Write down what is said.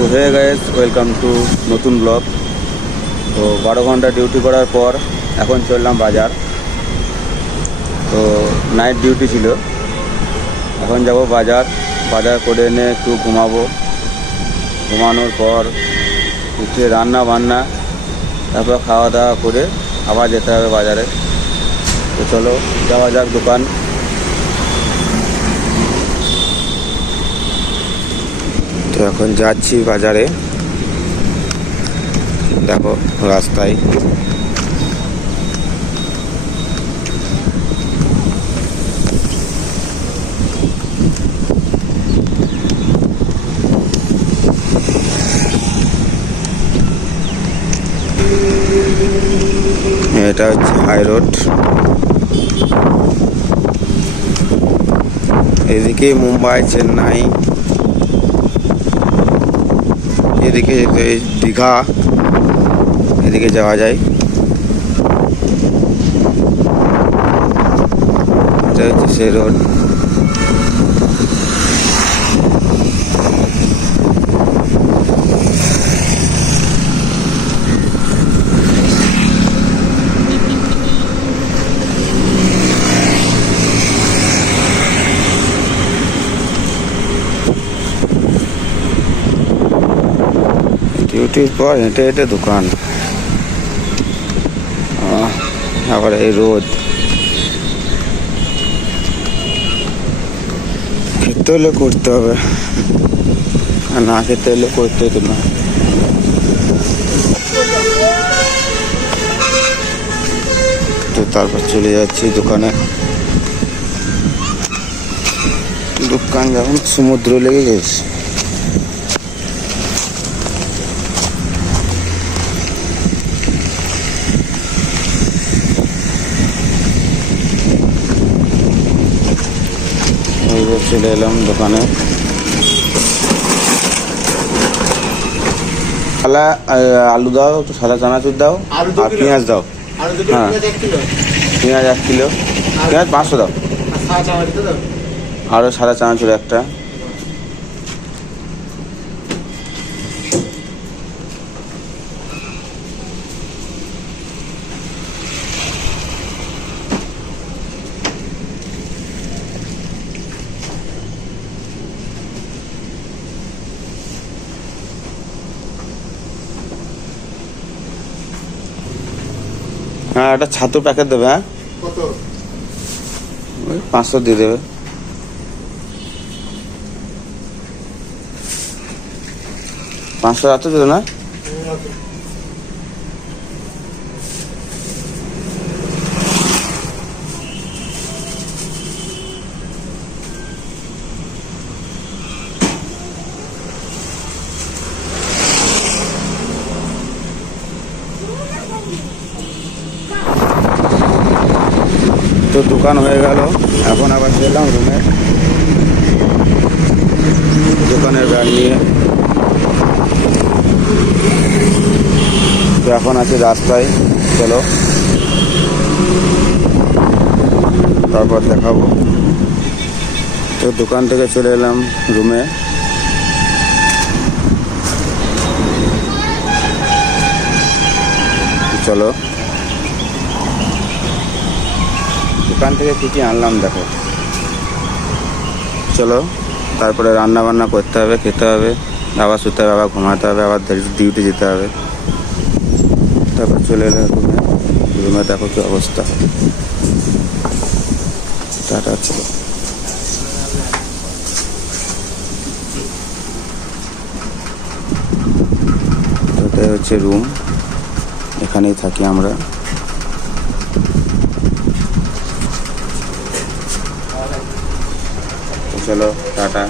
তো hey guys, welcome to নতুন blog. তো 12 ঘন্টা ডিউটি করার পর এখন চললাম বাজার। তো নাইট ডিউটি ছিল, এখন যাব বাজার। বাজার করে এনে একটু ঘুমাবো, ঘুমানোর পর উঠে রান্না বান্না, তারপর খাওয়া দাওয়া করে আবার যেতে হবে বাজারে। তো চলো যাওয়া যাক দোকান। তো এখন যাচ্ছি বাজারে, দেখো রাস্তায় এটা হচ্ছে হাই রোড। এদিকে মুম্বাই, চেন্নাই, এদিকে দীঘা, এদিকে যাওয়া যায়। এটা হচ্ছে সেই রোড। ডিউটির পর হেঁটে হেঁটে দোকান, আবার এই রোদ। খেতে হলে করতে হবে, আর না খেতে হলে করতে হতো না। তো তারপর চলে যাচ্ছি দোকানে। দোকান যখন সমুদ্র লেগে গেছে। চলে এলাম দোকানে। তাহলে আলু দাও, একটু সাদা চানাচুর দাও, আর পেঁয়াজ দাও। হ্যাঁ, পেঁয়াজ 1 কিলো, পেঁয়াজ 500 দাও, আরও সাদা চানাচুর একটা। হ্যাঁ, একটা ছাতু প্যাকেট দেবে। হ্যাঁ, ওই 500 দিয়ে দেবে। পাঁচশো রাখতে দেবে না? তো দোকান হয়ে গেল, এখন আবার চললাম রুমে। দোকানের ব্যাগ নিয়ে তো এখন আছি রাস্তায়। চলো তারপর দেখাবো। তো দোকান থেকে চলে এলাম রুমে। চলো দোকান থেকে কী কী আনলাম দেখো। চলো তারপরে রান্না বান্না করতে হবে, খেতে হবে, আবার শুতে হবে, আবার ঘুমাতে হবে, আবার ডিউটি যেতে হবে। তারপর চলে এলাম রুমে। রুমে দেখো কি অবস্থা। টাটা, চলো। এটাই হচ্ছে রুম, এখানেই থাকি আমরা। চলো টাটা।